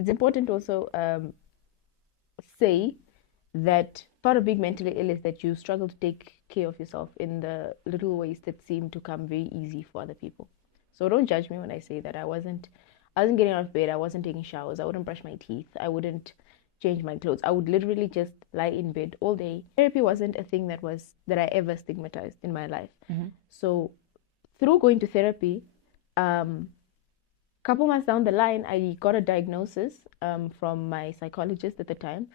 it's important to also say that part of being mentally ill is that you struggle to take care of yourself in the little ways that seem to come very easy for other people. So don't judge me when I say that I wasn't getting out of bed, I wasn't taking showers, I wouldn't brush my teeth, I wouldn't change my clothes. I would literally just lie in bed all day. Therapy wasn't a thing that I ever stigmatized in my life. So through going to therapy, couple months down the line, I got a diagnosis from my psychologist at the time,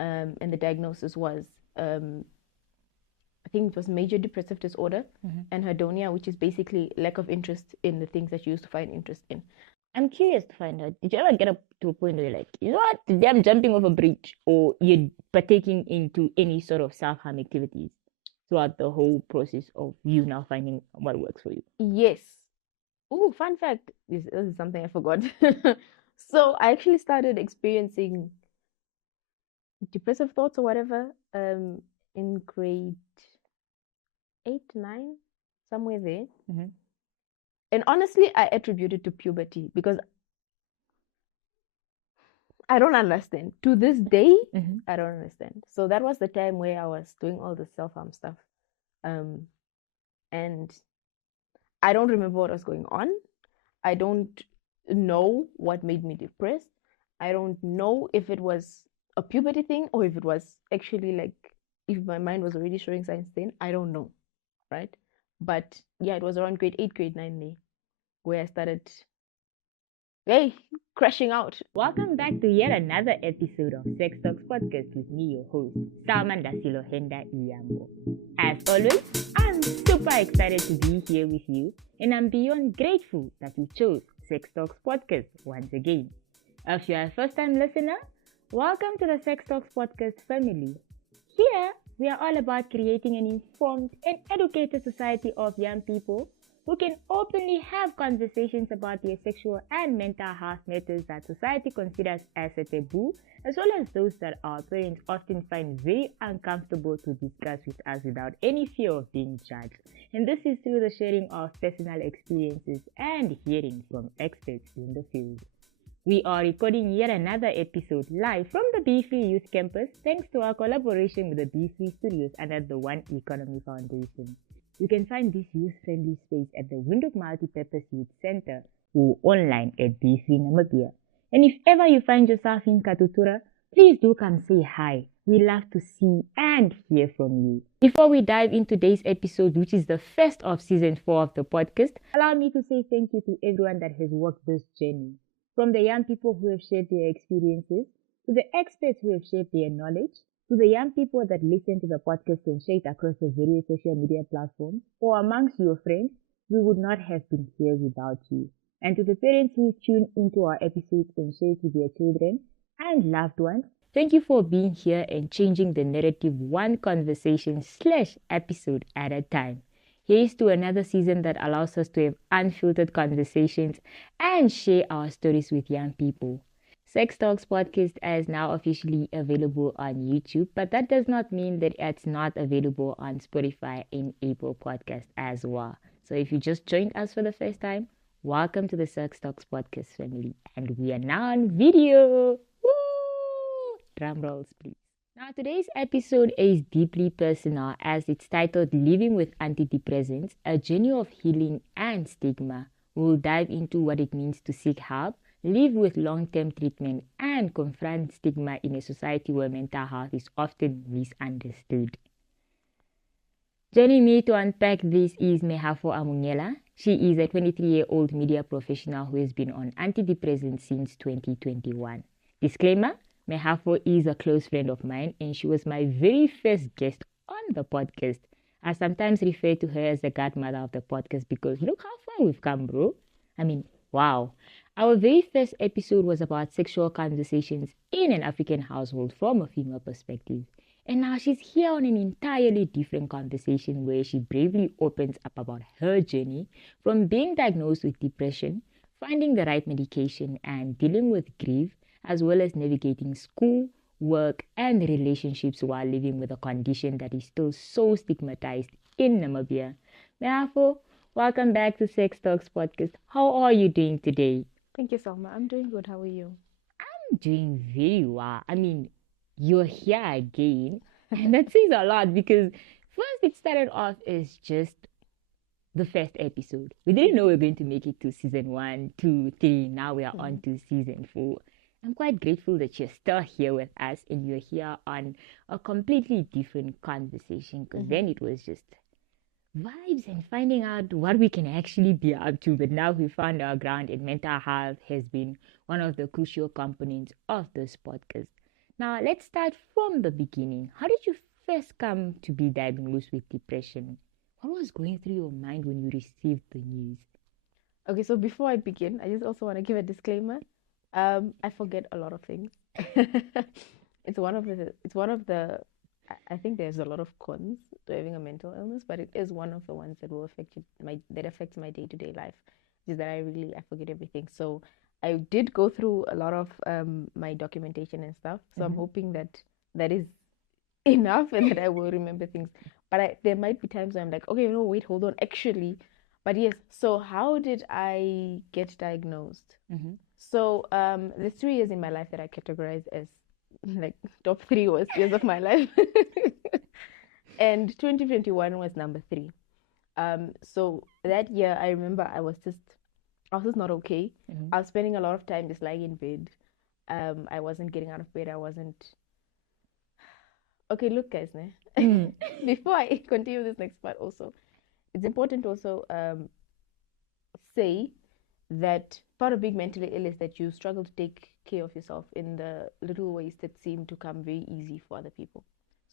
and the diagnosis was I think it was major depressive disorder and anhedonia, which is basically lack of interest in the things that you used to find interest in. I'm curious to find out, did you ever get up to a point where you're like, you know what, today I'm jumping off a bridge, or you're partaking into any sort of self-harm activities throughout the whole process of you now finding what works for you? Yes. Oh, fun fact, this is something I forgot. So I actually started experiencing depressive thoughts or whatever in grade 8, 9, somewhere there. And honestly, I attribute it to puberty because I don't understand. To this day, I don't understand. So that was the time where I was doing all the self-harm stuff. And I don't remember what was going on. I don't know what made me depressed. I don't know if it was a puberty thing or if it was actually like, if my mind was already showing signs then. I don't know, right? But yeah, it was around grade 8, grade 9 where I started crashing out. Welcome back to yet another episode of Sex Talks Podcast with me, your host, Selma Ndasilohenda Iyambo. As always, I'm super excited to be here with you, and I'm beyond grateful that you chose Sex Talks Podcast once again. If you're a first-time listener, welcome to the Sex Talks Podcast family. Here, we are all about creating an informed and educated society of young people who can openly have conversations about their sexual and mental health matters that society considers as a taboo, as well as those that our parents often find very uncomfortable to discuss with us without any fear of being judged. And this is through the sharing of personal experiences and hearing from experts in the field. We are recording yet another episode live from the Be Free Youth Campus thanks to our collaboration with the Be Free Studios under the One Economy Foundation. You can find this youth-friendly space at the Windhoek Multipurpose Youth Center or online at Be Free Namibia. And if ever you find yourself in Katutura, please do come say hi. We love to see and hear from you. Before we dive into today's episode, which is the first of season 4 of the podcast, allow me to say thank you to everyone that has walked this journey. From the young people who have shared their experiences, to the experts who have shared their knowledge, to the young people that listen to the podcast and share it across the various social media platforms, or amongst your friends, we would not have been here without you. And to the parents who tune into our episodes and share it with their children and loved ones, thank you for being here and changing the narrative one conversation/episode at a time. Here's to another season that allows us to have unfiltered conversations and share our stories with young people. Sex Talks Podcast is now officially available on YouTube, but that does not mean that it's not available on Spotify and Apple Podcast as well. So if you just joined us for the first time, welcome to the Sex Talks Podcast family. And we are now on video. Woo! Drum rolls, please. Now, today's episode is deeply personal as it's titled Living with Antidepressants, a Journey of Healing and Stigma. We'll dive into what it means to seek help, live with long-term treatment, and confront stigma in a society where mental health is often misunderstood. Joining me to unpack this is Mehafo Amunyela. She is a 23-year-old media professional who has been on antidepressants since 2021. Disclaimer, Mehafo is a close friend of mine and she was my very first guest on the podcast. I sometimes refer to her as the godmother of the podcast because look how far we've come, bro. I mean, wow. Our very first episode was about sexual conversations in an African household from a female perspective. And now she's here on an entirely different conversation where she bravely opens up about her journey from being diagnosed with depression, finding the right medication, and dealing with grief, as well as navigating school, work, and relationships while living with a condition that is still so stigmatized in Namibia. Mehafo, welcome back to Sex Talks Podcast. How are you doing today? Thank you, Selma. I'm doing good. How are you? doing very well. I mean, you're here again, and that says a lot because first it started off as just the first episode. We didn't know we were going to make it to season 1, 2, 3. Now we are on to season 4. I'm quite grateful that you're still here with us and you're here on a completely different conversation because then it was just vibes and finding out what we can actually be up to. But now we found our ground, and mental health has been one of the crucial components of this podcast. Now, let's start from the beginning. How did you first come to be diagnosed with depression? What was going through your mind when you received the news? Okay, so before I begin, I just also want to give a disclaimer. I forget a lot of things. It's one of the I think there's a lot of cons to having a mental illness, but it is one of the ones that will affect that affects my day-to-day life. Is that I forget everything. So I did go through a lot of my documentation and stuff. So I'm hoping that is enough and that I will remember things. But there might be times where I'm like, okay, no, wait, hold on, actually. But yes, so how did I get diagnosed? So there's 3 years in my life that I categorize as like top 3 worst years of my life. And 2021 was number 3. So that year I remember I was just not okay. I was spending a lot of time just lying in bed. I wasn't getting out of bed. I wasn't okay. Look, guys, before I continue this next part, also it's important to also say that part of being mentally ill is that you struggle to take care of yourself in the little ways that seem to come very easy for other people.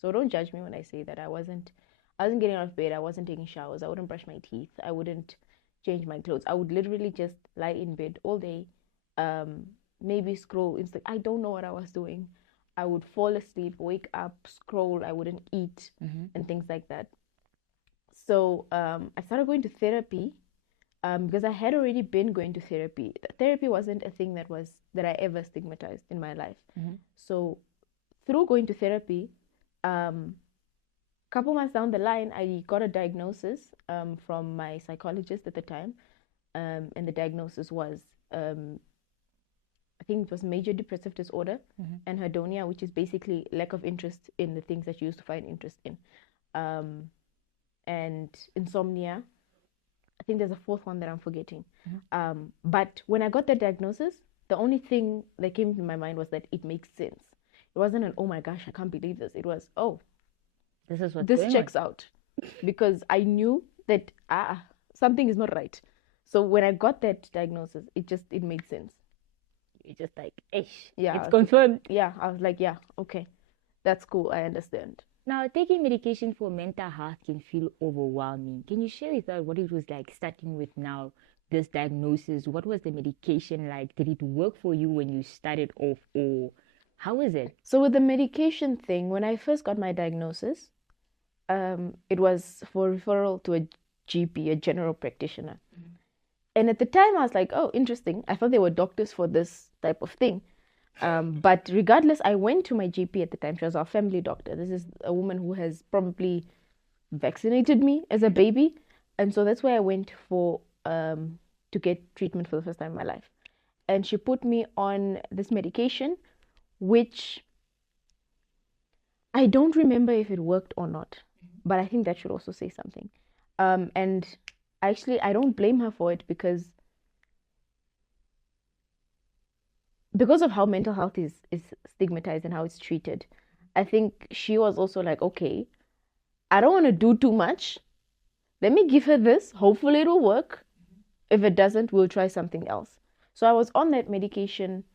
So don't judge me when I say that I wasn't getting out of bed. I wasn't taking showers. I wouldn't brush my teeth. I wouldn't change my clothes. I would literally just lie in bed all day, maybe scroll Insta. I don't know what I was doing. I would fall asleep, wake up, scroll. I wouldn't eat and things like that. So I started going to therapy because I had already been going to therapy. Therapy wasn't a thing that I ever stigmatized in my life. So through going to therapy, couple months down the line, I got a diagnosis from my psychologist at the time, and the diagnosis was I think it was major depressive disorder and anhedonia, which is basically lack of interest in the things that you used to find interest in, and insomnia. I think there's a 4th one that I'm forgetting. But when I got the diagnosis, the only thing that came to my mind was that it makes sense. It wasn't an, oh my gosh, I can't believe this. It was, oh, this checks out. Because I knew that something is not right. So when I got that diagnosis, it made sense. You're just like, ish, yeah, it's confirmed. Yeah, I was like, yeah, okay, that's cool, I understand. Now, taking medication for mental health can feel overwhelming. Can you share with us what it was like starting with now this diagnosis? What was the medication like? Did it work for you when you started off, or how was it? So with the medication thing, when I first got my diagnosis, it was for referral to a GP, a general practitioner. And at the time, I was like, oh, interesting. I thought there were doctors for this type of thing. But regardless, I went to my GP at the time. She was our family doctor. This is a woman who has probably vaccinated me as a baby. And so that's where I went for to get treatment for the first time in my life. And she put me on this medication, which I don't remember if it worked or not. But I think that should also say something. And actually, I don't blame her for it because of how mental health is stigmatized and how it's treated. I think she was also like, okay, I don't want to do too much. Let me give her this. Hopefully it'll work. If it doesn't, we'll try something else. So I was on that medication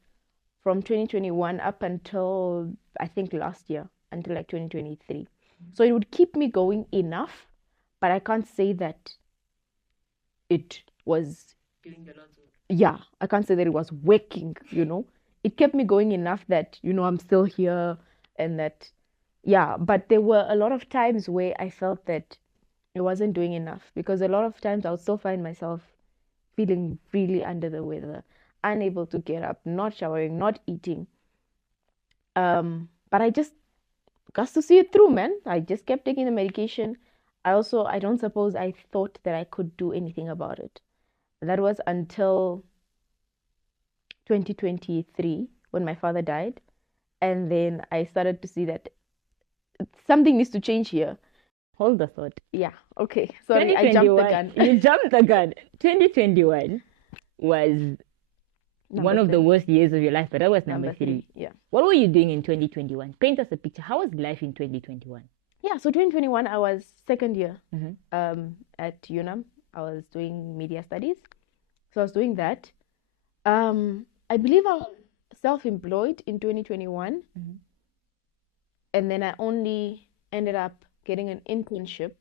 from 2021 up until, I think, last year, until like 2023. So it would keep me going enough, but I can't say that it was Doing the lots of... Yeah, I can't say that it was working, It kept me going enough that, I'm still here and that, yeah. But there were a lot of times where I felt that it wasn't doing enough because a lot of times I would still find myself feeling really under the weather, unable to get up, not showering, not eating. But I just got to see it through, man. I just kept taking the medication. I don't suppose I thought that I could do anything about it. That was until 2023 when my father died. And then I started to see that something needs to change here. Hold the thought. Yeah, okay. Sorry, I jumped the gun. You jumped the gun. 2021 was one of the worst years of your life, but that was number three. Yeah. What were you doing in 2021? Paint us a picture. How was life in 2021? Yeah, so 2021, I was second year at UNAM. I was doing media studies. So I was doing that. I believe I was self-employed in 2021. And then I only ended up getting an internship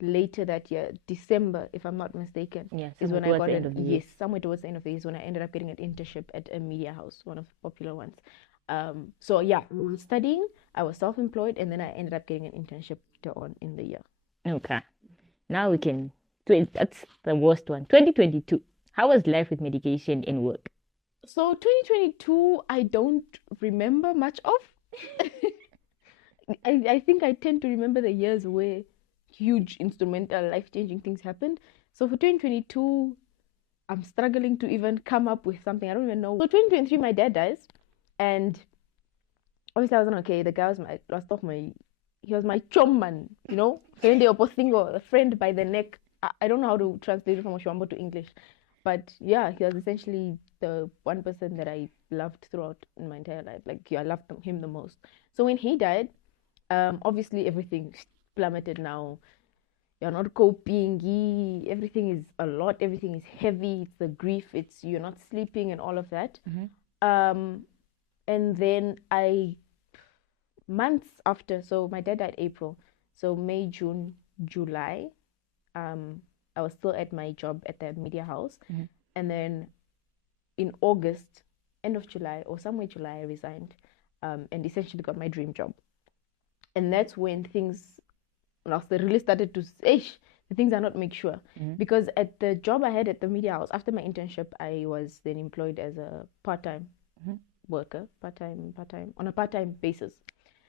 later that year, December, if I'm not mistaken. Yeah, is when I got it. Yes, somewhere towards the end of the year is when I ended up getting an internship at a media house, one of the popular ones. So yeah, I was studying, I was self-employed, and then I ended up getting an internship later on in the year. Okay. Now we can, that's the worst one. 2022, how was life with medication and work? So 2022, I don't remember much of. I think I tend to remember the years where huge instrumental life-changing things happened. So for 2022, I'm struggling to even come up with something. I don't even know. So 2023, my dad dies, and obviously I wasn't okay. The guy was he was my chum man, you know, a friend by the neck. I don't know how to translate it from Oshwambo to English, but yeah, he was essentially the one person that I loved throughout in my entire life. Like, I loved him the most. So when he died, obviously everything plummeted now. You're not coping. Everything is a lot. Everything is heavy. It's the grief. You're not sleeping and all of that. And then months after, so my dad died April. So May, June, July, I was still at my job at the media house. And then in August, end of July or somewhere July, I resigned and essentially got my dream job. And that's when things really started to say, the things are not make sure. Because at the job I had at the media house, after my internship, I was then employed as a part-time worker, on a part-time basis.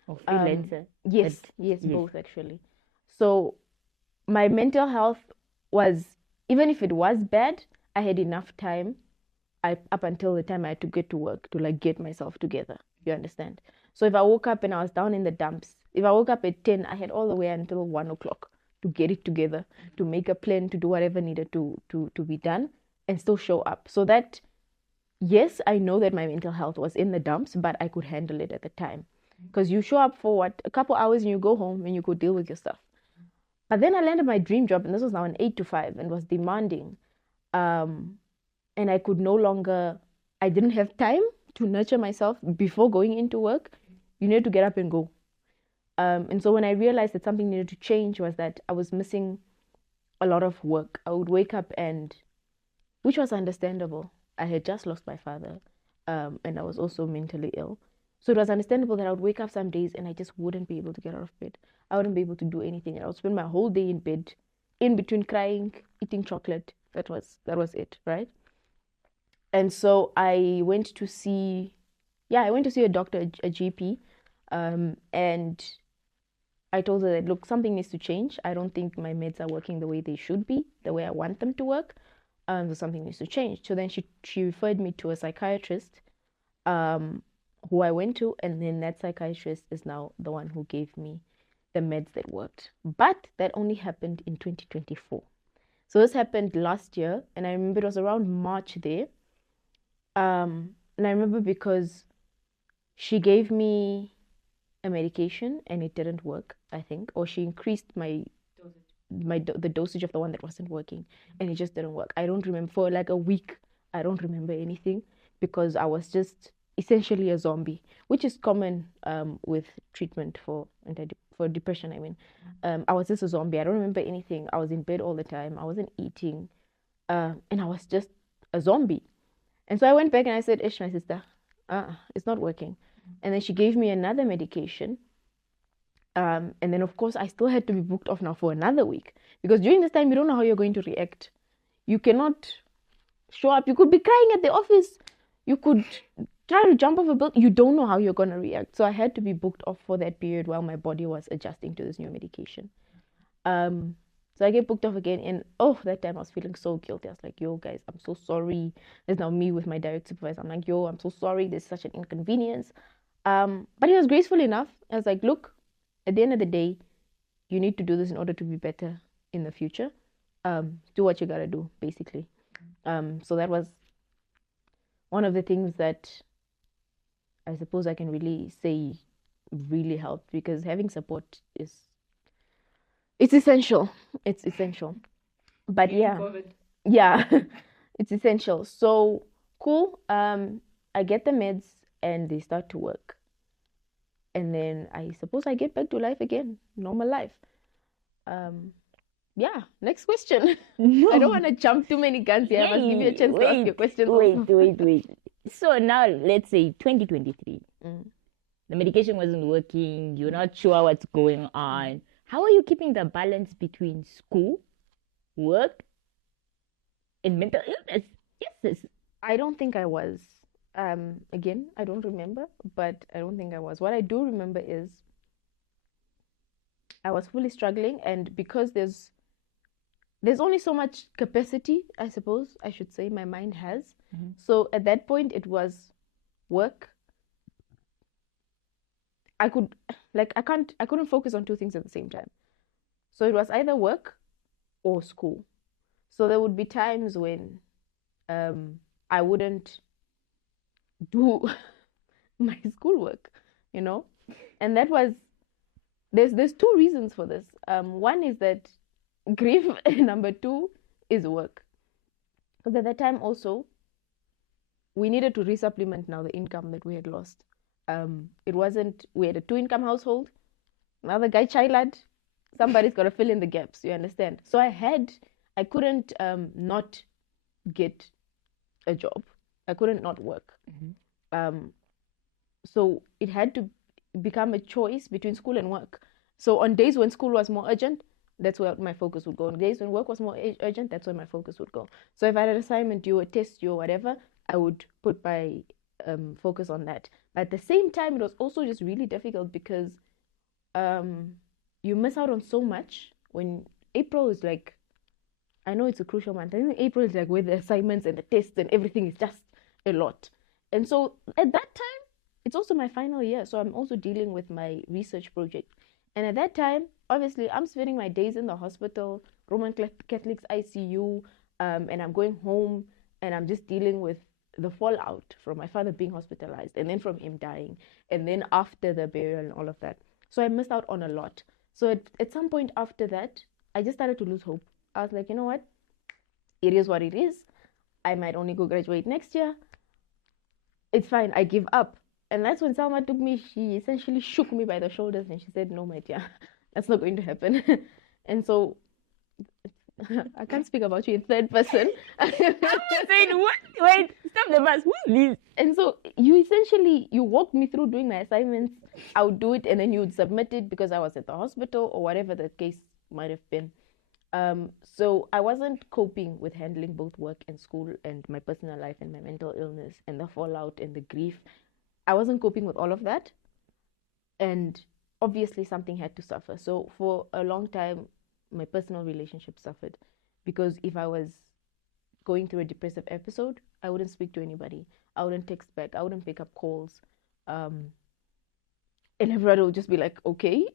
Or freelancer? Yes, both actually. So my mental health was, even if it was bad, I had enough time up until the time I had to get to work to like get myself together. You understand? So if I woke up and I was down in the dumps, if I woke up at 10, I had all the way until 1 o'clock to get it together, to make a plan, to do whatever needed to be done and still show up. So that, yes, I know that my mental health was in the dumps, but I could handle it at the time. Because you show up for a couple hours and you go home and you go deal with your stuff. But then I landed my dream job, and this was now an 8 to 5 and was demanding. And I could no longer, I didn't have time to nurture myself before going into work. You need to get up and go. And so when I realized that something needed to change was that I was missing a lot of work. I would wake up which was understandable. I had just lost my father, and I was also mentally ill. So it was understandable that I would wake up some days and I just wouldn't be able to get out of bed. I wouldn't be able to do anything. And I would spend my whole day in bed, in between crying, eating chocolate. That was it, right? And so I went to see a doctor, a GP, and I told her that, look, something needs to change. I don't think my meds are working the way they should be, the way I want them to work. So something needs to change. So then she referred me to a psychiatrist, who I went to, and then that psychiatrist is now the one who gave me the meds that worked. But that only happened in 2024. So this happened last year, and I remember it was around March there. And I remember because she gave me a medication and it didn't work, I think, or she increased the dosage of the one that wasn't working, and it just didn't work. I don't remember. For like a week, I don't remember anything because I was just essentially a zombie, which is common with treatment for depression. I mean, I was just a zombie. I don't remember anything. I was in bed all the time. I wasn't eating, and I was just a zombie. And so I went back and I said, "Ish, my sister, it's not working." And then she gave me another medication. And then, of course, I still had to be booked off now for another week because during this time, you don't know how you're going to react. You cannot show up. You could be crying at the office. You could try to jump off a building. You don't know how you're going to react. So I had to be booked off for that period while my body was adjusting to this new medication. So So I get booked off again, and that time I was feeling so guilty. I was like, yo, guys, I'm so sorry. There's now me with my direct supervisor. I'm like, yo, I'm so sorry. This is such an inconvenience. But he was graceful enough. I was like, look, at the end of the day, you need to do this in order to be better in the future. Do what you gotta do, basically. So that was one of the things that I suppose I can really say really helped, because having support it's essential. It's essential. But yeah, it's essential. So cool. I get the meds and they start to work. And then I suppose I get back to life again, normal life. Yeah, next question. I don't want to jump too many guns here. I must give you a chance to ask your questions. Wait. So now let's say 2023. The medication wasn't working. You're not sure what's going on. How are you keeping the balance between school, work, and mental illness? Yes. I don't think I was. Again, I don't remember, but I don't think I was. What I do remember is I was fully struggling, and because there's only so much capacity, I suppose I should say, my mind has. So at that point, it was work. I couldn't focus on two things at the same time. So it was either work or school. So there would be times when I wouldn't do my schoolwork, and that was there's two reasons for this. One is that grief, and number two is work. Because at that time also, we needed to resupplement now the income that we had lost. We had a 2-income household. Now the guy child, somebody's got to fill in the gaps, you understand? So I couldn't not get a job. I couldn't not work. So it had to become a choice between school and work. So on days when school was more urgent, that's where my focus would go. On days when work was more urgent, that's where my focus would go. So if I had an assignment due, a test due, or whatever, I would put my focus on that. But at the same time, it was also just really difficult because you miss out on so much. When April is like, I know it's a crucial month. I think April is like where the assignments and the tests and everything is just a lot. And so at that time, it's also my final year. So I'm also dealing with my research project. And at that time, obviously, I'm spending my days in the hospital, Roman Catholics ICU, and I'm going home and I'm just dealing with the fallout from my father being hospitalized, and then from him dying, and then after the burial and all of that. So I missed out on a lot. So at some point after that, I just started to lose hope. I was like, you know what? It is what it is. I might only go graduate next year. It's fine. I give up. And that's when Selma took me. She essentially shook me by the shoulders and she said, no, my dear, that's not going to happen. And so I can't speak about you in third person. Saying what? Wait, stop the bus. Who's this? And so you walked me through doing my assignments. I would do it and then you would submit it because I was at the hospital or whatever the case might have been. So I wasn't coping with handling both work and school and my personal life and my mental illness and the fallout and the grief. I wasn't coping with all of that. And obviously something had to suffer. So for a long time, my personal relationship suffered because if I was going through a depressive episode, I wouldn't speak to anybody. I wouldn't text back. I wouldn't pick up calls. And everybody would just be like, okay,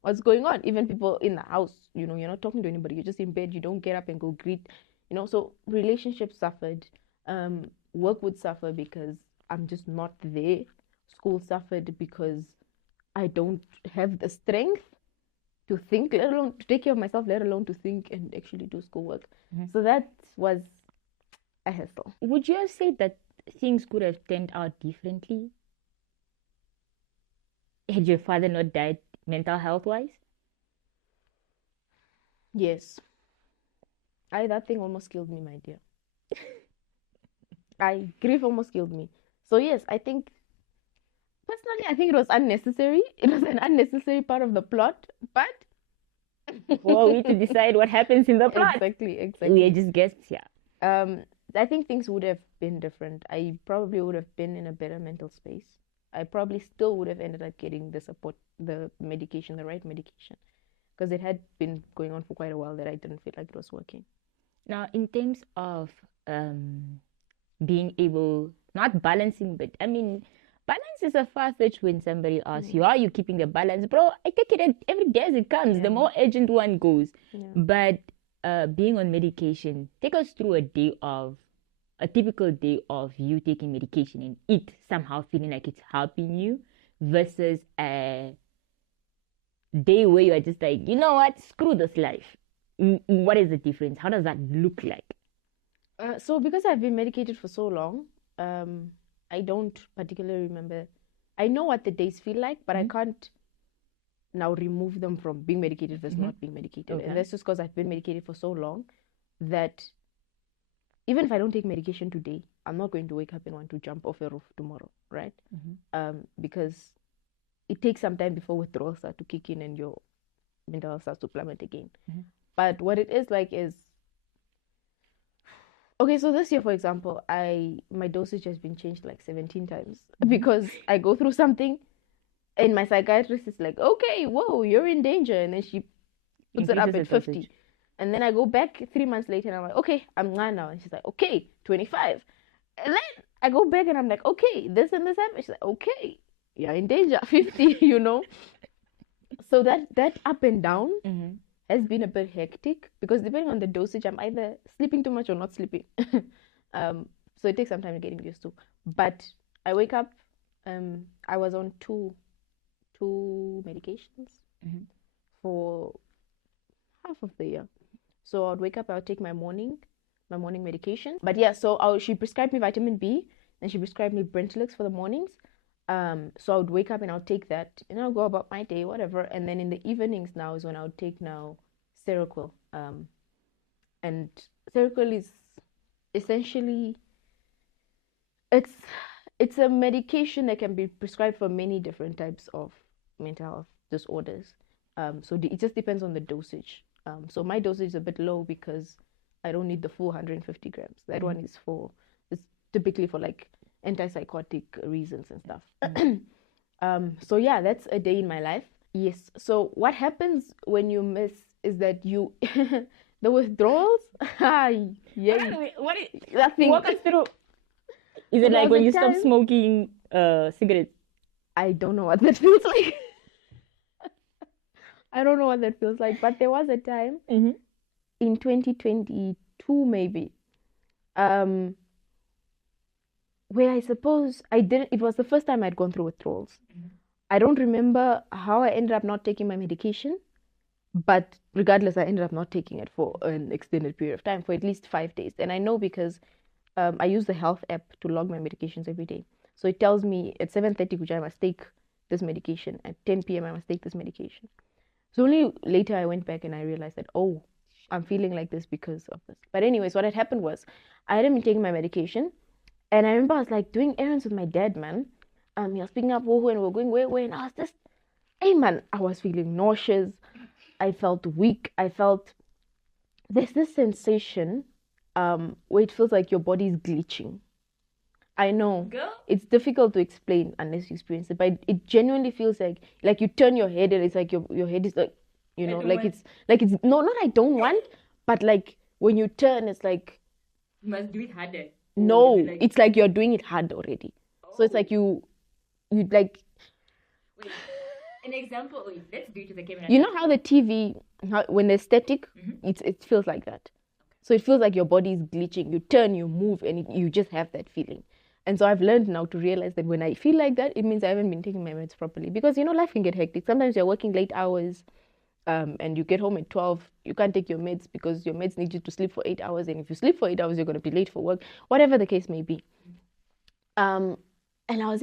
what's going on? Even people in the house, you're not talking to anybody. You're just in bed. You don't get up and go greet, so relationships suffered. Work would suffer because I'm just not there. School suffered because I don't have the strength to think, let alone to take care of myself, let alone to think and actually do schoolwork. So that was a hassle. Would you have said that things could have turned out differently had your father not died mental health wise? Yes. That thing almost killed me, my dear. Grief almost killed me. So yes, personally, I think it was unnecessary. It was an unnecessary part of the plot, but who are we to decide what happens in the plot? Exactly. We are just guests here. I think things would have been different. I probably would have been in a better mental space. I probably still would have ended up getting the support, the medication, the right medication. because it had been going on for quite a while that I didn't feel like it was working. Now, in terms of being able, not balancing, but I mean, balance is a far-fetched when somebody asks you, are you keeping the balance? Bro, I take it every day as it comes. The more urgent one goes. But being on medication, take us through a typical day of you taking medication and it somehow feeling like it's helping you versus a day where you are just like, you know what, screw this life. What is the difference? How does that look like? So because I've been medicated for so long, I don't particularly remember. I know what the days feel like, but I can't now remove them from being medicated versus not being medicated. And that's just because I've been medicated for so long that even if I don't take medication today, I'm not going to wake up and want to jump off a roof tomorrow, right? Because it takes some time before withdrawals start to kick in and your mental health starts to plummet again. But what it is like is, okay, so this year, for example, my dosage has been changed like 17 times because I go through something and my psychiatrist is like, okay, whoa, you're in danger. And then she puts it up at 50. And then I go back 3 months later and I'm like, okay, I'm gone now. And she's like, okay, 25. And then I go back and I'm like, okay, this and this happened. She's like, okay, you're in danger, 50, you know. So that up and down has been a bit hectic because depending on the dosage, I'm either sleeping too much or not sleeping. So it takes some time to get used to. But I wake up, I was on two medications for half of the year. So I'd wake up, I would take my morning medication. But yeah, so she prescribed me vitamin B and she prescribed me Brentilux for the mornings. So I would wake up and I'll take that and I'll go about my day, whatever. And then in the evenings now is when I would take now Seroquel. And Seroquel is essentially, it's a medication that can be prescribed for many different types of mental health disorders. So it just depends on the dosage. So my dosage is a bit low because I don't need the full 150 grams. That one is it's typically for like antipsychotic reasons and stuff. So yeah, that's a day in my life. Yes. So what happens when you miss is that you the withdrawals. Yeah. Walk us through. Is it like when you stop smoking cigarettes? I don't know what that feels like. I don't know what that feels like, but there was a time in 2022 maybe, where I suppose it was the first time I'd gone through withdrawals. I don't remember how I ended up not taking my medication, but regardless, I ended up not taking it for an extended period of time, for at least 5 days. And I know because I use the health app to log my medications every day. So it tells me at 7:30 which I must take this medication, at 10 p.m. I must take this medication. So only later I went back and I realized that, oh, I'm feeling like this because of this. But anyways, what had happened was I hadn't been taking my medication. And I remember I was like doing errands with my dad, man. He was picking up Wohu and we were going way. And I was just, hey, man, I was feeling nauseous. I felt weak. There's this sensation where it feels like your body is glitching. I know. Girl? It's difficult to explain unless you experience it, but it genuinely feels like you turn your head and it's like your head is like, you know, it's no, not I don't want, but like when you turn, it's like you must do it harder. No, it's like you're doing it hard already. Oh. So it's like you like. Wait, an example. Wait, let's do it to the camera. You know how the TV, when they're static, it feels like that. So it feels like your body is glitching. You turn, you move, and you just have that feeling. And so I've learned now to realize that when I feel like that, it means I haven't been taking my meds properly. Because, you know, life can get hectic. Sometimes you're working late hours and you get home at 12. You can't take your meds because your meds need you to sleep for 8 hours. And if you sleep for 8 hours, you're going to be late for work, whatever the case may be. And I was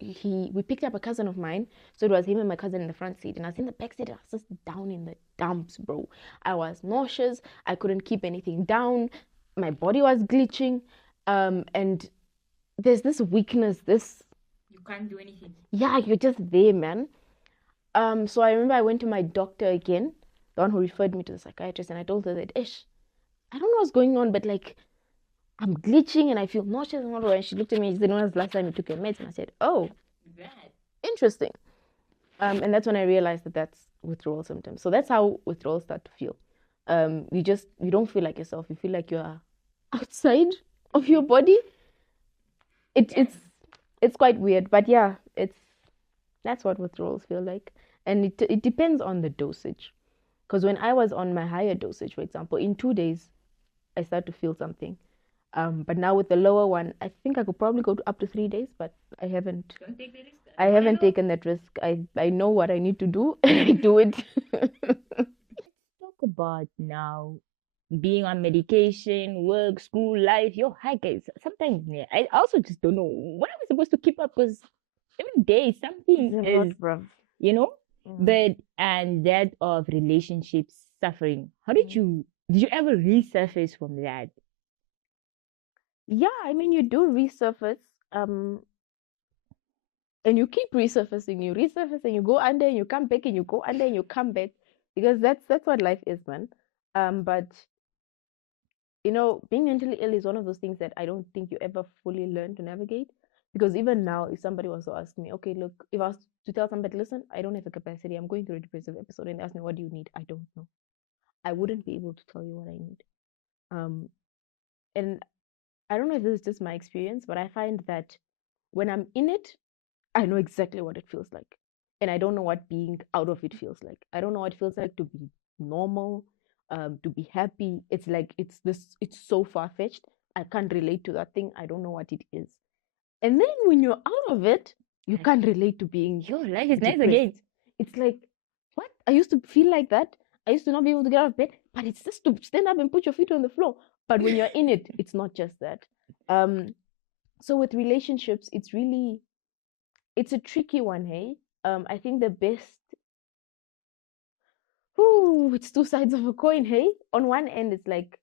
we picked up a cousin of mine. So it was him and my cousin in the front seat. And I was in the back seat. I was just down in the dumps, bro. I was nauseous. I couldn't keep anything down. My body was glitching. And there's this weakness, you can't do anything. Yeah, you're just there, man. So I remember I went to my doctor again, the one who referred me to the psychiatrist, and I told her that, I don't know what's going on, but like, I'm glitching and I feel nauseous and all that. And she looked at me and she said, when was the last time you took your meds? And I said, oh, interesting. And that's when I realized that that's withdrawal symptoms. So that's how withdrawals start to feel. You don't feel like yourself. You feel like you are outside of your body. It's quite weird, but yeah, that's what withdrawals feel like, and it depends on the dosage. Because when I was on my higher dosage, for example, in 2 days, I start to feel something. But now with the lower one, I think I could probably go to up to 3 days, but I haven't. Don't take the risk. I haven't taken that risk. I know what I need to do, and I do it. Talk about now being on medication, work, school, life, your hi guys. Sometimes I also just don't know what am I supposed to keep up because every day something is, bruv. you know. But and that of relationships suffering. How did you ever resurface from that? Yeah, I mean you do resurface, and you keep resurfacing. You resurface and you go under and you come back and you go under and you come back because that's what life is, man. But being mentally ill is one of those things that I don't think you ever fully learn to navigate. Because even now, if somebody was to ask me, okay, look, if I was to tell somebody, listen, I don't have a capacity, I'm going through a depressive episode, and they ask me, what do you need? I don't know. I wouldn't be able to tell you what I need. And I don't know if this is just my experience, but I find that when I'm in it, I know exactly what it feels like. And I don't know what being out of it feels like. I don't know what it feels like to be normal, to be happy. It's like it's so far-fetched. I can't relate to that thing. I don't know what it is. And then when you're out of it, you can't relate to being Your life is nice depressed. again. It's like, what? I used to feel like that. I used to not be able to get out of bed, but it's just to stand up and put your feet on the floor. But when you're in it, it's not just that. So with relationships, it's a tricky one, hey? I think the best, it's two sides of a coin, hey? On one end, it's like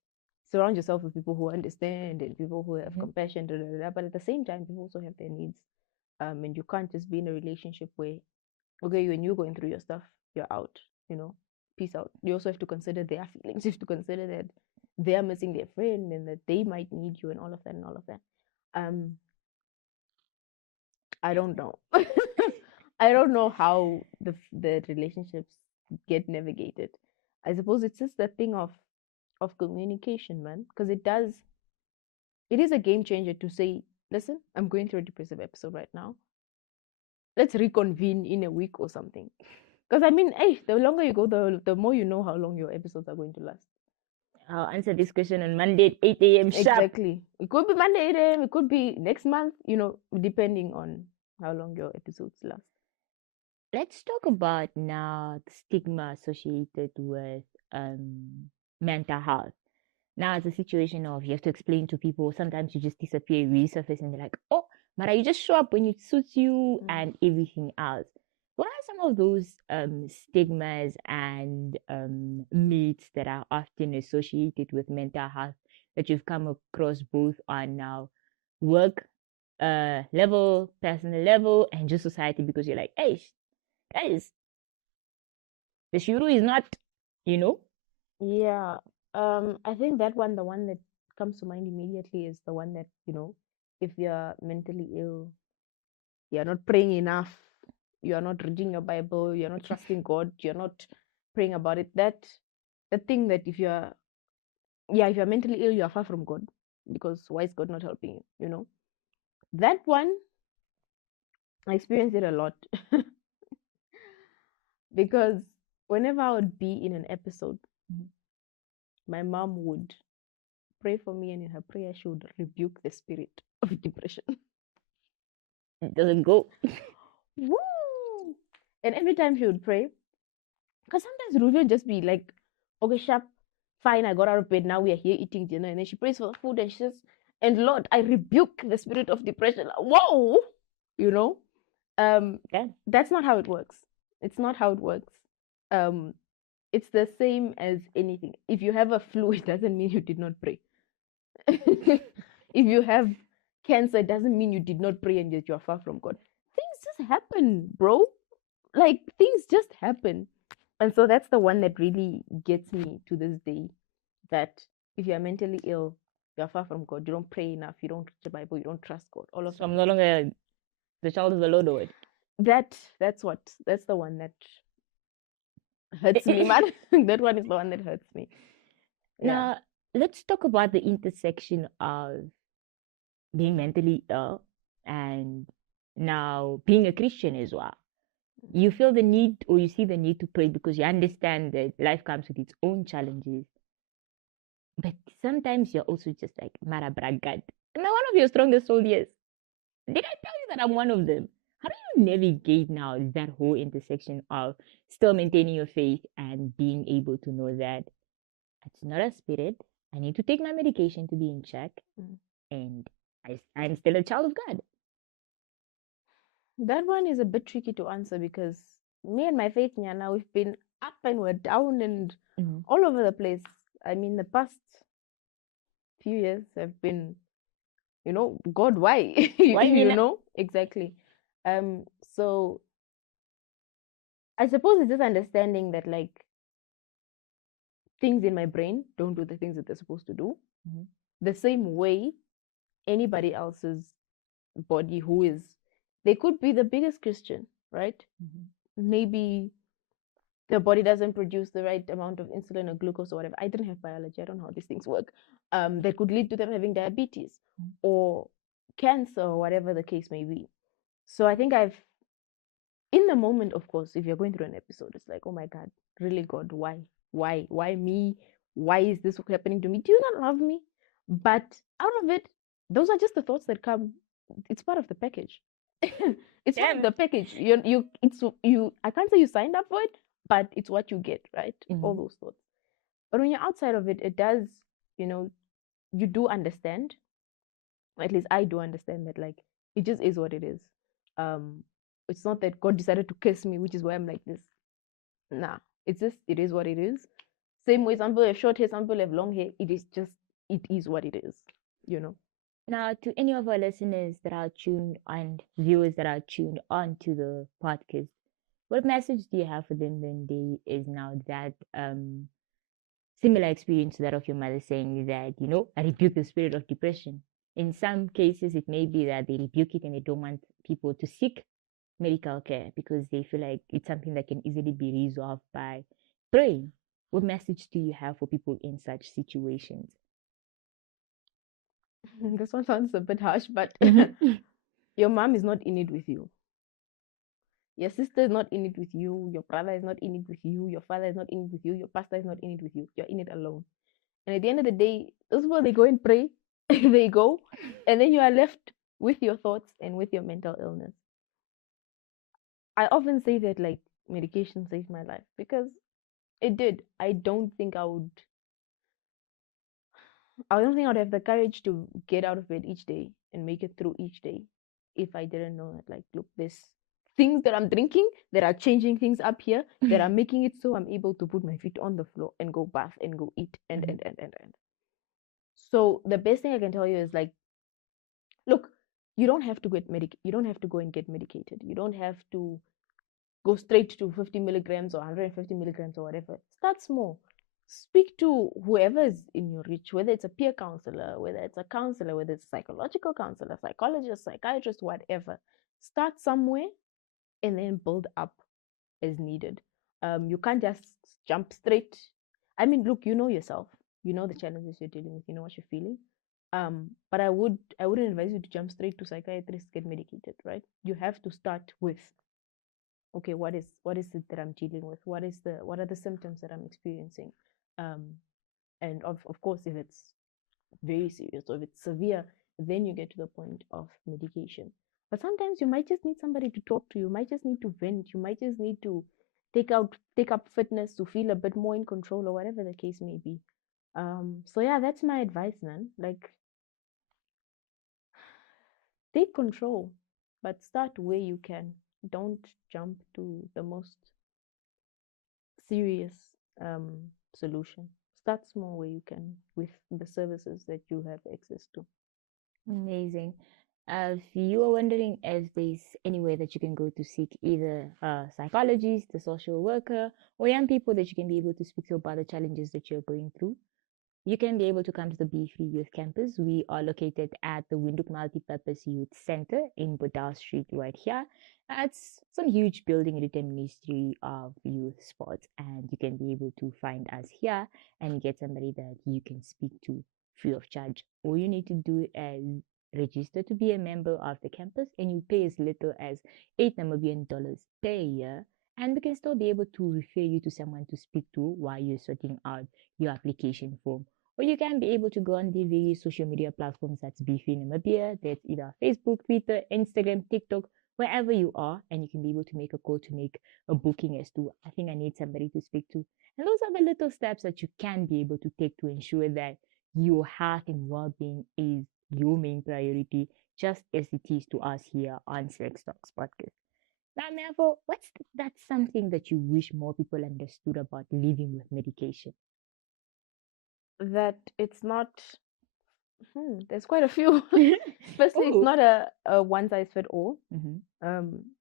surround yourself with people who understand and people who have compassion, but at the same time, people also have their needs. And you can't just be in a relationship where, okay, when you're going through your stuff, you're out, peace out. You also have to consider their feelings. You have to consider that they're missing their friend and that they might need you and all of that and all of that. I don't know. I don't know how the relationships get navigated. I suppose it's just the thing of communication, man, because it is a game changer to say, listen, I'm going through a depressive episode right now. Let's reconvene in a week or something. Because I mean, hey, the longer you go, the more you know how long your episodes are going to last. I'll answer this question on Monday at 8 a.m. sharp. Exactly. It could be Monday 8 a.m. It could be next month, depending on how long your episodes last. Let's talk about now the stigma associated with mental health. Now it's a situation of you have to explain to people. Sometimes you just disappear, resurface, and they're like, "Oh, Mara, you just show up when it suits you and everything else." What are some of those stigmas and myths that are often associated with mental health that you've come across both on now work level, personal level, and just society? Because you're like, hey, guys, the shuru is not, Yeah. I think the one that comes to mind immediately is the one that, if you're mentally ill, you're not praying enough, you're not reading your Bible, you're not trusting God, you're not praying about it. The thing that if you're mentally ill, you're far from God, because why is God not helping you? That one, I experienced it a lot. Because whenever I would be in an episode, my mom would pray for me, and in her prayer, she would rebuke the spirit of depression. It doesn't go. Woo! And every time she would pray, because sometimes Ruby would just be like, okay, sharp, fine, I got out of bed, now we are here eating dinner. And then she prays for the food and she says, and Lord, I rebuke the spirit of depression. Whoa! That's not how it works. It's not how it works. It's the same as anything. If you have a flu, it doesn't mean you did not pray. If you have cancer, it doesn't mean you did not pray and yet you are far from God. Things just happen, bro. Like, things just happen. And so that's the one that really gets me to this day, that if you're mentally ill, you're far from God. You don't pray enough. You don't read the Bible. You don't trust God. All of so I'm no longer the child of the Lord. That's the one that hurts me, man. That one is the one that hurts me. Yeah. Now, let's talk about the intersection of being mentally ill and now being a Christian as well. You feel the need, or you see the need to pray because you understand that life comes with its own challenges. But sometimes you're also just like, Mara Bragad. Am I one of your strongest soldiers? Did I tell you that I'm one of them? How do you navigate now that whole intersection of still maintaining your faith and being able to know that it's not a spirit? I need to take my medication to be in check, and I'm still a child of God. That one is a bit tricky to answer because me and my faith, Nyana, we've been up and we're down and all over the place. I mean, the past few years have been, God, why? Why you know? Exactly. So I suppose it's just understanding that, like, things in my brain don't do the things that they're supposed to do. The same way anybody else's body they could be the biggest Christian, right? Maybe the body doesn't produce the right amount of insulin or glucose or whatever. I didn't have biology. I don't know how these things work. That could lead to them having diabetes or cancer or whatever the case may be. So I think in the moment, of course, if you're going through an episode, it's like, oh my God, really, God, why? Why me? Why is this happening to me? Do you not love me? But out of it, those are just the thoughts that come. It's part of the package. It's part of the package. I can't say you signed up for it, but it's what you get, right? All those thoughts. But when you're outside of it, it does, you do understand. At least I do understand that, like, it just is what it is. It's not that God decided to curse me, which is why I'm like this. Nah, it's just, it is what it is. Same way some people have short hair, some people have long hair. It is what it is, Now, to any of our listeners that are tuned and viewers that are tuned on to the podcast, what message do you have for them when there is now that similar experience to that of your mother saying that, I rebuke the spirit of depression? In some cases, it may be that they rebuke it and they don't want people to seek medical care because they feel like it's something that can easily be resolved by praying. What message do you have for people in such situations? This one sounds a bit harsh, but your mom is not in it with you. Your sister is not in it with you. Your brother is not in it with you. Your father is not in it with you. Your pastor is not in it with you. You're in it alone. And at the end of the day, those people, they go and pray. They go. And then you are left with your thoughts and with your mental illness. I often say that, like, medication saved my life because it did. I don't think I would have the courage to get out of bed each day and make it through each day if I didn't know that, like, look, there's things that I'm drinking that are changing things up here that are making it so I'm able to put my feet on the floor and go bath and go eat and. So the best thing I can tell you is, like, look, you don't have to you don't have to go and get medicated. You don't have to go straight to 50 milligrams or 150 milligrams or whatever. Start small. Speak to whoever is in your reach, whether it's a peer counselor, whether it's a counselor, whether it's a psychological counselor, psychologist, psychiatrist, whatever. Start somewhere and then build up as needed. You can't just jump straight. I mean, look, you know yourself. You know the challenges you're dealing with. You know what you're feeling. But I wouldn't advise you to jump straight to psychiatrist, get medicated, right? You have to start with, okay, what is it that I'm dealing with? What are the symptoms that I'm experiencing? And of course, if it's very serious or if it's severe, then you get to the point of medication. But sometimes you might just need somebody to talk to. You might just need to vent. You might just need to take up fitness to feel a bit more in control or whatever the case may be. So yeah, that's my advice, man. Like, take control, but start where you can. Don't jump to the most serious solution. Start small where you can with the services that you have access to. Amazing. If you are wondering if there's any way that you can go to seek either a psychologist, a social worker, or young people that you can be able to speak to about the challenges that you're going through, you can be able to come to the B3 Youth Campus. We are located at the Windhoek Multipurpose Youth Center in Bodal Street right here. It's some huge building with the Ministry of Youth Sports, and you can be able to find us here and get somebody that you can speak to free of charge. All you need to do is register to be a member of the campus, and you pay as little as 8 Namibian dollars per year, and we can still be able to refer you to someone to speak to while you're sorting out your application form. Or you can be able to go on the various social media platforms that's Beefy Namibia. That's either Facebook, Twitter, Instagram, TikTok, wherever you are, and you can be able to make a call to make a booking as to, I think I need somebody to speak to. And those are the little steps that you can be able to take to ensure that your health and well-being is your main priority, just as it is to us here on Sex Talks podcast. Now, Mehafo, that's something that you wish more people understood about living with medication? That it's not. There's quite a few. Firstly, it's not a one size fit all.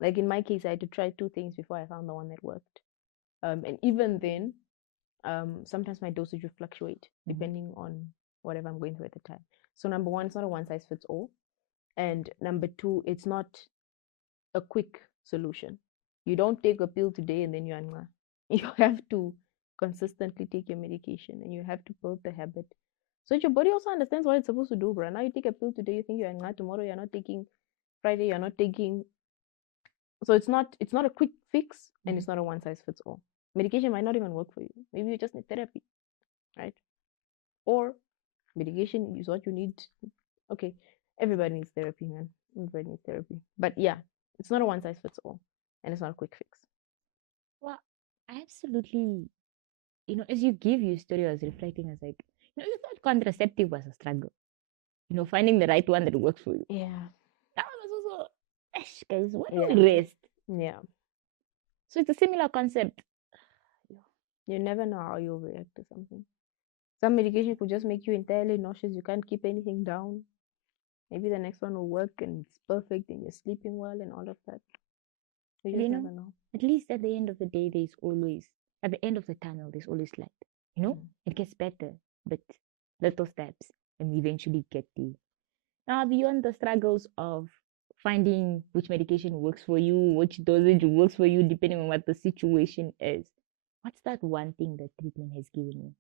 Like in my case, I had to try 2 things before I found the one that worked. And even then, sometimes my dosage would fluctuate depending on whatever I'm going through at the time. So number 1, it's not a one size fits all, and number 2, it's not a quick solution. You don't take a pill today and then you're angry. You have to consistently take your medication, and you have to build the habit so that your body also understands what it's supposed to do, bro. Now you take a pill today, you think you're angry. Tomorrow you're not taking. Friday you're not taking. So it's not a quick fix, and it's not a one size fits all. Medication might not even work for you. Maybe you just need therapy, right? Or medication is what you need. Okay, everybody needs therapy, man. Everybody needs therapy. But yeah, it's not a one size fits all, and it's not a quick fix. Well, absolutely. As you give your story, I was reflecting. I was like, you thought contraceptive was a struggle. Finding the right one that works for you. Yeah. That one was also, guys, what rest? Yeah. So it's a similar concept. You never know how you'll react to something. Some medication could just make you entirely nauseous. You can't keep anything down. Maybe the next one will work and it's perfect and you're sleeping well and all of that. You just never know. At least at the end of the day, at the end of the tunnel, there's always light. It gets better, but little steps, and we eventually get there. Now, beyond the struggles of finding which medication works for you, which dosage works for you, depending on what the situation is, what's that one thing that treatment has given you?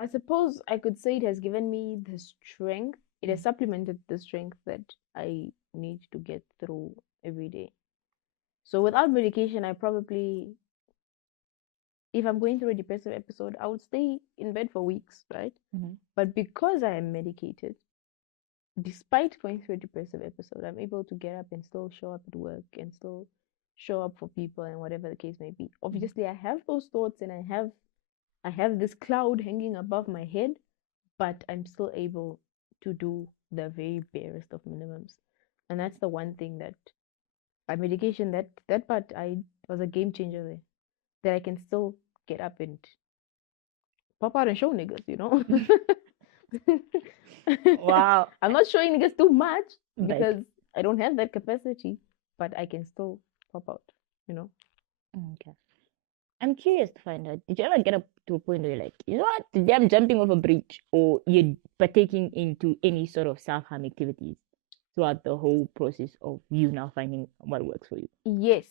I suppose I could say it has given me the strength. It has supplemented the strength that I need to get through every day. So without medication, I probably, if I'm going through a depressive episode, I would stay in bed for weeks, right? But because I am medicated, despite going through a depressive episode, I'm able to get up and still show up at work and still show up for people and whatever the case may be. Obviously, I have those thoughts and I have this cloud hanging above my head, but I'm still able to do the very barest of minimums. And that's the one thing that by medication, that part was a game changer there. That I can still get up and pop out and show niggas, Wow. I'm not showing niggas too much because I don't have that capacity, but I can still pop out, Okay. I'm curious to find out, did you ever get up to a point where you're like, you know what, today I'm jumping off a bridge, or you're partaking into any sort of self-harm activities throughout the whole process of you now finding what works for you? Yes.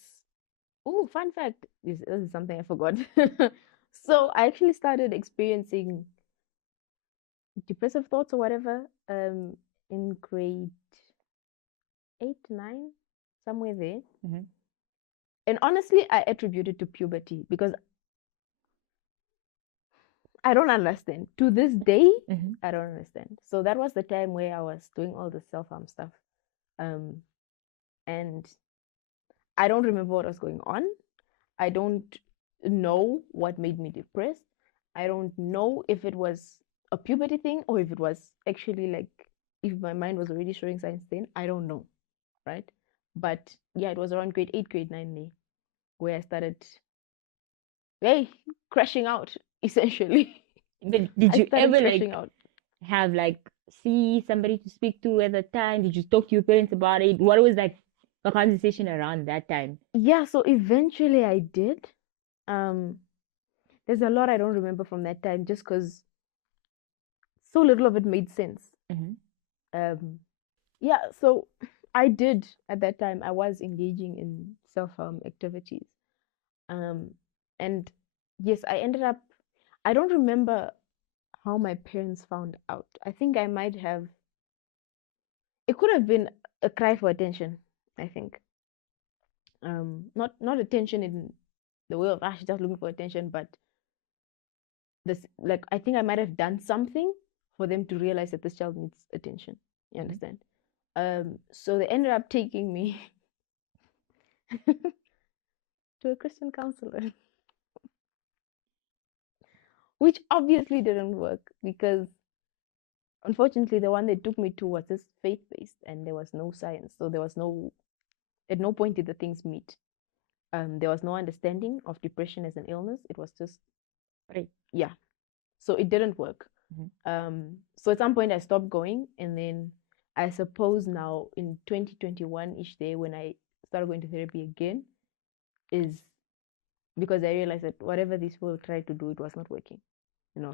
Oh, fun fact, this is something I forgot. So I actually started experiencing depressive thoughts or whatever in grade 8, 9, somewhere there. And honestly, I attribute it to puberty because I don't understand. To this day, I don't understand. So that was the time where I was doing all the self-harm stuff. And I don't remember what was going on. I don't know what made me depressed. I don't know if it was a puberty thing or if it was actually like, if my mind was already showing signs then. I don't know, right? But yeah, it was around grade 8, grade 9 where I started crashing out, essentially. But did you ever have see somebody to speak to at the time? Did you talk to your parents about it? What was the conversation around that time? Yeah, so eventually I did. there's a lot I don't remember from that time, just because so little of it made sense. Yeah, so I did at that time. I was engaging in self-harm activities, and yes, I ended up. I don't remember how my parents found out. I think I might have. It could have been a cry for attention. I think, not attention in the way of she's just looking for attention, but this, like, I think I might have done something for them to realize that this child needs attention. You understand? So they ended up taking me to a Christian counselor, which obviously didn't work because unfortunately the one they took me to was just faith-based and there was no science. So there was no, at no point did the things meet. There was no understanding of depression as an illness. It was just, Right. yeah. So it didn't work. So at some point I stopped going, and then I suppose now in 2021-ish there, when I started going to therapy again, is because I realized that whatever these people tried to do, it was not working.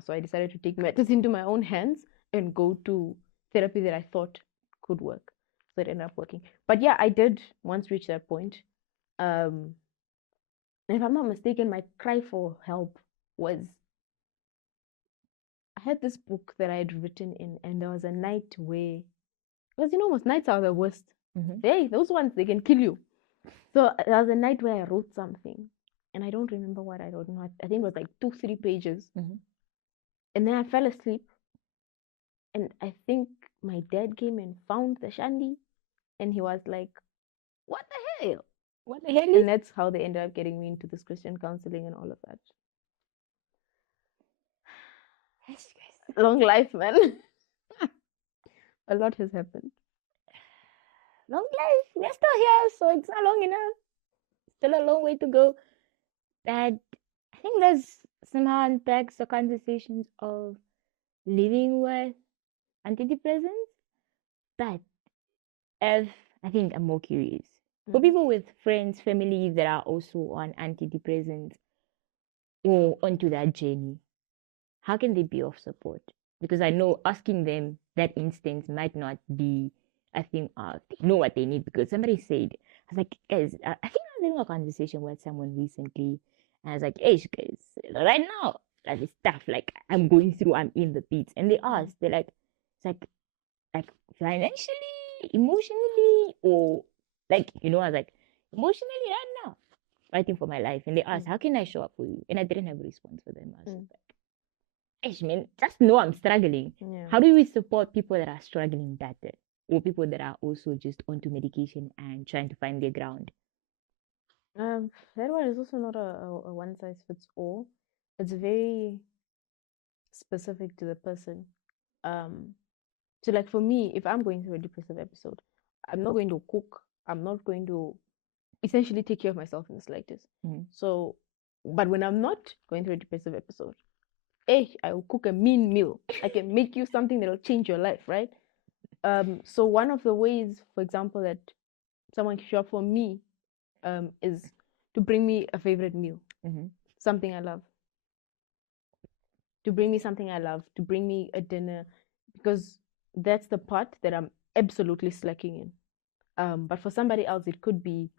So I decided to take matters into my own hands and go to therapy that I thought could work. So it ended up working. But yeah, I did once reach that point. And if I'm not mistaken, my cry for help was, I had this book that I had written in, and there was a night where, because most nights are the worst. Hey, those ones, they can kill you. So there was a night where I wrote something, and I don't remember what I wrote. I think it was like 2-3 pages. And then I fell asleep, and I think my dad came and found the shandy, and he was like, "What the hell? What the hell?" And that's how they ended up getting me into this Christian counseling and all of that. Long life, man. A lot has happened. Long life. We're still here, so it's not long enough. Still a long way to go. That, I think, there's somehow unpacks the conversations of living with antidepressants. But as I think I'm more curious, for people with friends, family that are also on antidepressants or onto that journey, how can they be of support? Because I know asking them that instance might not be a thing of they know what they need. Because somebody said, I was like, guys, I think I was having a conversation with someone recently, and I was like, hey, guys, right now, like this stuff, like I'm going through, I'm in the beats. And they asked, they're like, it's like financially, emotionally, or like, I was like, emotionally right now, fighting for my life. And they asked, how can I show up for you? And I didn't have a response for them. I was like, hey, man, just know I'm struggling. Yeah. How do we support people that are struggling better? Or people that are also just onto medication and trying to find their ground? That one is also not a one size fits all. It's very specific to the person. So like for me, if I'm going through a depressive episode, I'm not going to cook. I'm not going to essentially take care of myself in the slightest. So, but when I'm not going through a depressive episode, I will cook a mean meal. I can make you something that will change your life, right? So one of the ways, for example, that someone can show up for me is to bring me a favorite meal, something I love. To bring me something I love, to bring me a dinner, because that's the part that I'm absolutely slacking in. But for somebody else, it could be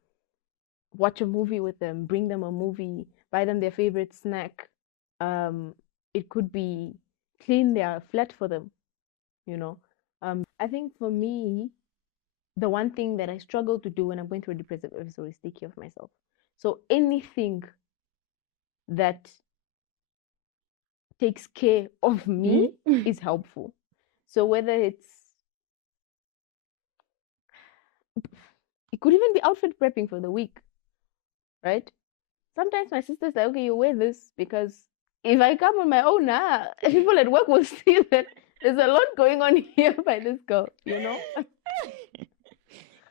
watch a movie with them, bring them a movie, buy them their favorite snack. It could be clean their flat for them, I think for me, the one thing that I struggle to do when I'm going through a depressive episode is take care of myself. So anything that takes care of me is helpful. So whether it could even be outfit prepping for the week, right? Sometimes my sister's like, okay, you wear this because if I come on my own, people at work will see that there's a lot going on here by this girl, You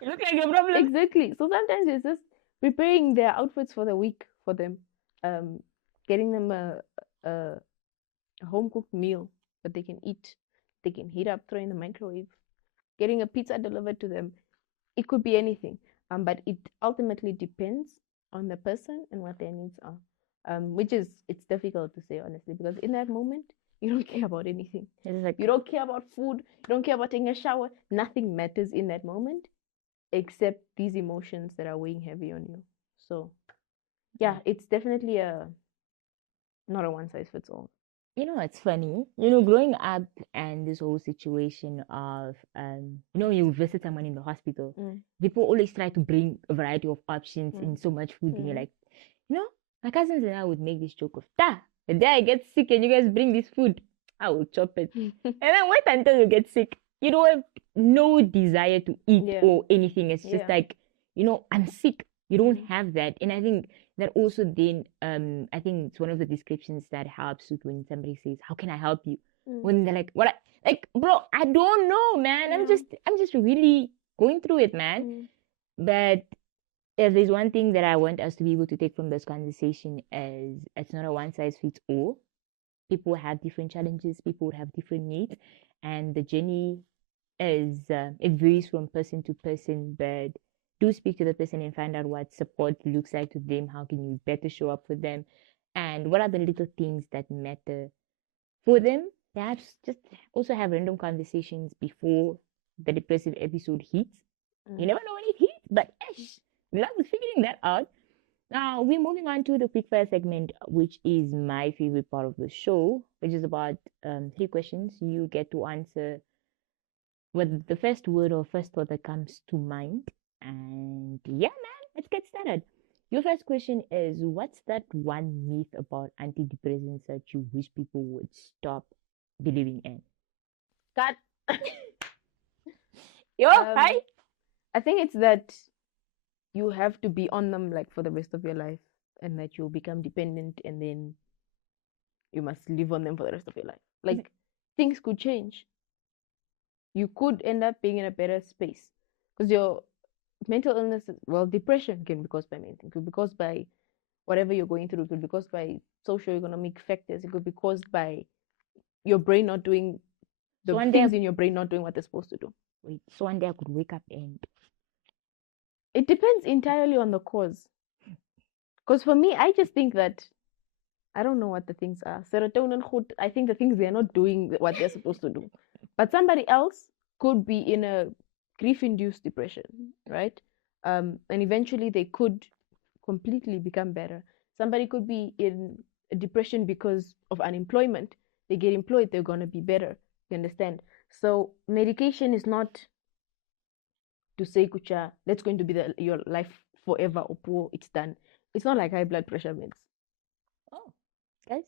look like a problem. Exactly. So sometimes it's just preparing their outfits for the week for them, getting them a home cooked meal that they can eat, they can heat up, throw in the microwave, getting a pizza delivered to them. It could be anything, but it ultimately depends on the person and what their needs are. which is it's difficult to say honestly because in that moment you don't care about anything. It's like You don't care about food. You don't care about taking a shower. Nothing matters in that moment except these emotions that are weighing heavy on you. So yeah, it's definitely a not a one size fits all. it's funny. Growing up and this whole situation of you visit someone in the hospital, people always try to bring a variety of options and so much food, and you're like, my cousins and I would make this joke of the day I get sick and you guys bring this food, I will chop it. And then wait until you get sick. You don't have no desire to eat or anything. It's just like, I'm sick. You don't have that. And I think that also then, I think it's one of the descriptions that helps with when somebody says, how can I help you? When they're like, what? Like, bro, I don't know, man. I'm just really going through it, man. But if there's one thing that I want us to be able to take from this conversation is it's not a one size fits all. People have different challenges. People have different needs, and the journey is it varies from person to person. But do speak to the person and find out what support looks like to them. How can you better show up for them, and what are the little things that matter for them? Perhaps just also have random conversations before the depressive episode hits. You never know when it hits, but we love figuring that out. Now we're moving on to the quickfire segment, which is my favorite part of the show, which is about 3 questions. You get to answer with the first word or first thought that comes to mind. And yeah, man, let's get started. Your first question is, what's that one myth about antidepressants that you wish people would stop believing in? Cut. Hi. I think it's that you have to be on them like for the rest of your life and that you'll become dependent and then you must live on them for the rest of your life. Like things could change. You could end up being in a better space because your mental illness, depression can be caused by many things. It could be caused by whatever you're going through. It could be caused by socioeconomic factors. It could be caused by your brain not doing the things in your brain not doing what they're supposed to do. Wait, so one day I could wake up and it depends entirely on the cause. Because for me, I just think that I don't know what the things are. Serotonin, I think the things they're not doing what they're supposed to do. But somebody else could be in a grief-induced depression, right? And eventually they could completely become better. Somebody could be in a depression because of unemployment. They get employed, they're going to be better. You understand? So medication is not to say, Kucha, that's going to be your life forever or poor, it's done. It's not like high blood pressure meds. Oh, guys,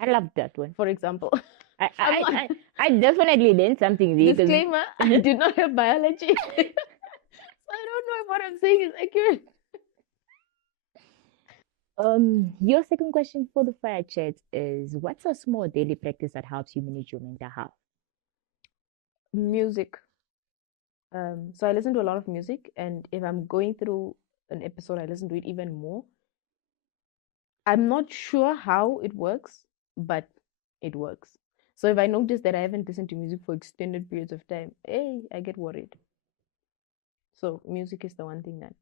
I love that one. For example, I definitely learned something there. Disclaimer: I did not have biology, so I don't know if what I'm saying is accurate. Your second question for the fire chat is, what's a small daily practice that helps you manage your mental health? Music. So I listen to a lot of music, and if I'm going through an episode, I listen to it even more. I'm not sure how it works, but it works. So if I notice that I haven't listened to music for extended periods of time, I get worried. So music is the one thing that.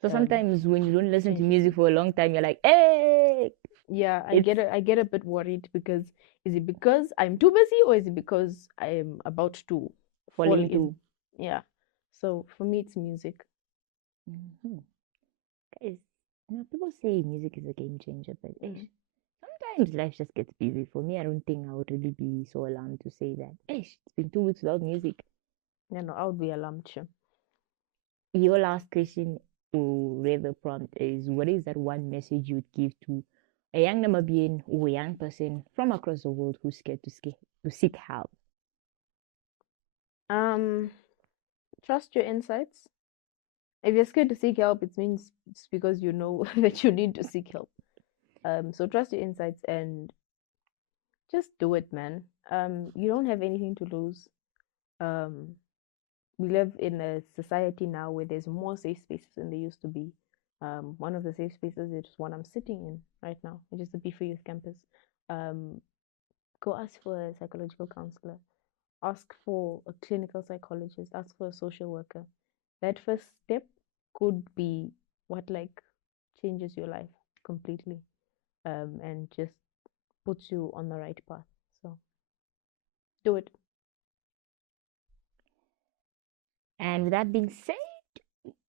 So sometimes when you don't listen to music for a long time, you're like, hey. Yeah, I get a bit worried because is it because I'm too busy or is it because I am about to fall into? Yeah. So for me, it's music. Guys, people say music is a game changer, but sometimes life just gets busy. For me, I don't think I would really be so alarmed to say that. It's been 2 weeks without music. Yeah, no, I would be alarmed, sure. Your last question, or rather prompt, is, what is that one message you would give to a young Namibian or a young person from across the world who's scared to seek help? Trust your insights. If you're scared to seek help, it means it's because you know that you need to seek help. So trust your insights and just do it, man. You don't have anything to lose. We live in a society now where there's more safe spaces than there used to be. One of the safe spaces is one I'm sitting in right now, which is the Be Free Youth Campus. Go ask for a psychological counselor. Ask for a clinical psychologist. Ask for a social worker. That first step could be what changes your life. completely, and just puts you on the right path. So do it. And with that being said,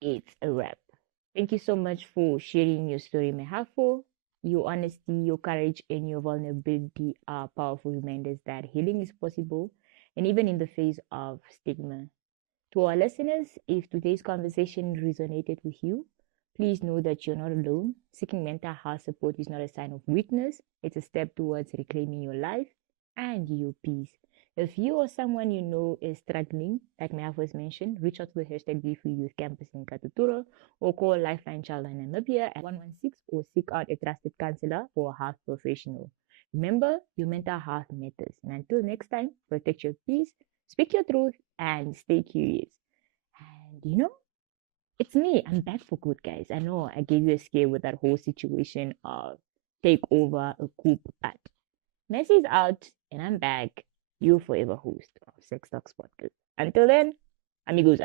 it's a wrap. Thank you so much for sharing your story, Mehafo. Your honesty, your courage, and your vulnerability are powerful reminders that healing is possible, and even in the face of stigma. To our listeners, if today's conversation resonated with you, please know that you're not alone. Seeking mental health support is not a sign of weakness, it's a step towards reclaiming your life and your peace. If you or someone you know is struggling, like Maya was mentioned, reach out to the hashtag #BeFree Youth Campus in Katuturo or call Lifeline Child in Namibia at 116 or seek out a trusted counselor or a health professional. Remember, your mental health matters. And until next time, protect your peace, speak your truth, and stay curious. And it's me. I'm back for good, guys. I know I gave you a scare with that whole situation of take over a coup, but Messi's out and I'm back. Your forever host of Sex Talks Podcast. Until then, amigos,